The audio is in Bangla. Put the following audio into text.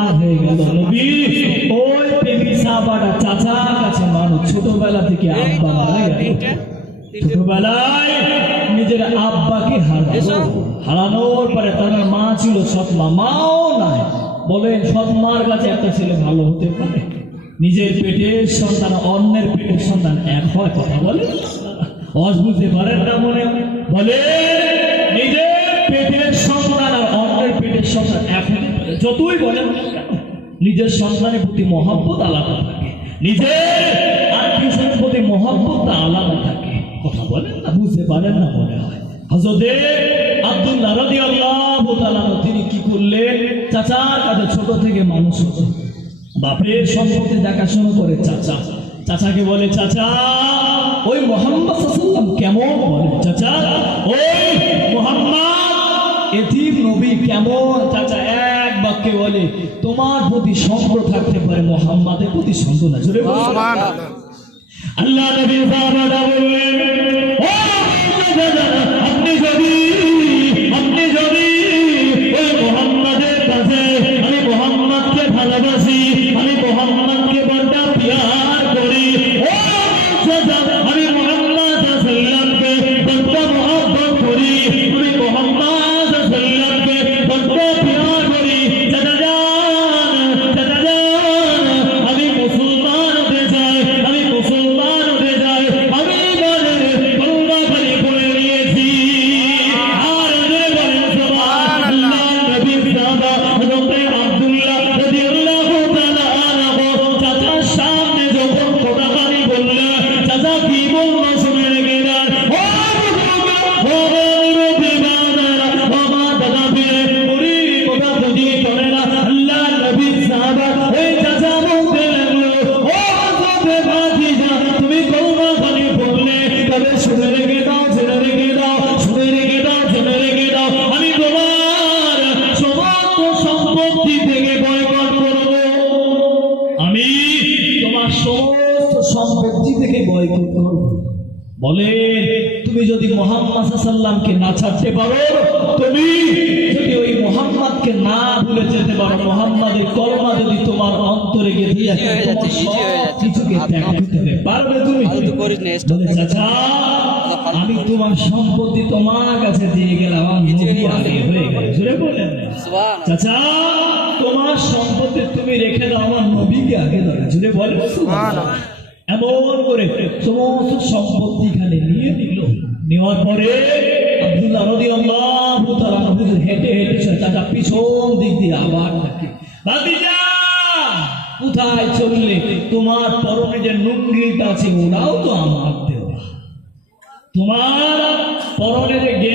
অবাক হয়ে গেল। নবী ওই প্রেমিক সাহাবাটা চাচার কাছে মানুষ ছোটবেলা থেকে আব্বা মারা গেল, ছোটবেলায় নিজের আব্বাকে হারানোর পরে তার মা ছিল সৎমা, মাও নাই। বলেন সৎমার কাছে একটা ছেলে ভালো হতে পারে? নিজের পেটের সন্তান অন্যের পেটের সন্তান এক হয়? কথা বলে অজ বুঝতে পারেন না মনে বলে নিজের পেটের সন্তান আর অন্যের পেটের সন্তান এক হতে পারে? যতই বলেন নিজের সন্তানের প্রতি মহব্বত আলাদা থাকে, নিজের আত্মীয়স্বজনের প্রতি মহব্বত আলাদা থাকে। কথা বলেন না, বুঝতে পারেন না মনে হয়। হযরত আব্দুল্লাহ রাদিয়াল্লাহু তাআলা তিনি কি করলেন? চাচার কাছে ছোট থেকে মানুষ হতো, বাপের সম্পত্তি দেখাশোনা করে চাচা। চাচাকে বলে, চাচা ওই মুহাম্মদ সাল্লাল্লাহু আলাইহি ওয়াসাল্লাম কেমন? বলে, চাচা ওই মুহাম্মদ এতিম নবী কেমন? চাচা এক বাক্যে বলে, তোমার প্রতি সন্দেহ থাকতে পারে, মুহাম্মাদের প্রতি সন্দেহ না। জোরে বলুন সুবহানাল্লাহ। আল্লাহ নবী সাহাবারা বললেন, ও আপনি যদি ওই মুহাম্মাদের কাছে, আমি মুহাম্মাদকে ভালোবাসি, আমি মুহাম্মাদকে বড় প্যার করি, ও আমি মুহাম্মদ সাল্লাল্লাহু আলাইহি ওয়াসাল্লামকে বড় মহব্বত করি, আমি মুহাম্মদ সাল্লাল্লাহু আলাইহি ওয়াসাল্লামকে বড় প্যার করি। চাচা জান আমি মুসলমান হতে চাই, আমি মুসলমান হতে চাই। আমি বলে কলমা খালি পড়ে নিয়েছি। আর বলেন সুবহানাল্লাহ। নবী সাহাবা হযরত আব্দুল্লাহ রাদিয়াল্লাহু তাআলা আনহু চাচার সামনে যখন কোরআনি বললেন, চাচা কি বলল শুনে রেখে দেন। ও নবী বানারা বাবা দাদা ফিরে পুরি কথা যদি করে না। আল্লাহ নবী সাহাবা এই চাচা বলতে লাগলো, ও তবে ভাতিজা তুমি কলমা খালি বললে, তবে শুনে রেখে দাও, শুনে রেখে দাও, শুনে রেখে দাও, শুনে রেখে দাও। আমি তোমার সমস্ত সম্পত্তি থেকে বয়কট করব, আমি তোমার সমস্ত সম্পত্তি থেকে বয়কট করব। বলে তুমি যদি মুহাম্মদ সাল্লাল্লাহু আলাইহি ওয়াসাল্লামকে না ছাড়তে পারো, তুমি যদি ওই মুহাম্মদকে না ভুলে যেতে পারো, মুহাম্মাদের কলমা যদি তোমার অন্তরে গেঁথে যায়, কিছুকে ত্যাগ করতে পারবে তুমি? বলে চাচা আমি তোমার সম্পত্তি তোমার কাছে দিয়ে গেলাম, আমার নবী আগে হয়ে গেল। জোরে বলেন সুবহানাল্লাহ। চাচা তোমার সম্পত্তি তুমি রেখে দাও, আমার নবীকে আগে দাও। জোরে বলেন সুবহানাল্লাহ। এমন করে সমস্ত সম্পত্তি এখানে নিয়ে নিল। নেওয়ার পরে আব্দুল্লাহ রাদিয়াল্লাহু তাআলা হেঁটে হেঁটে চাচা পিছন দিক দিয়ে আবার থাকে, ভাতিজা কোথায় চললে? তোমার পরনে যে লুঙ্গিটা আছে ওটাও তো আমার দেওয়া, তোমার পরনে যে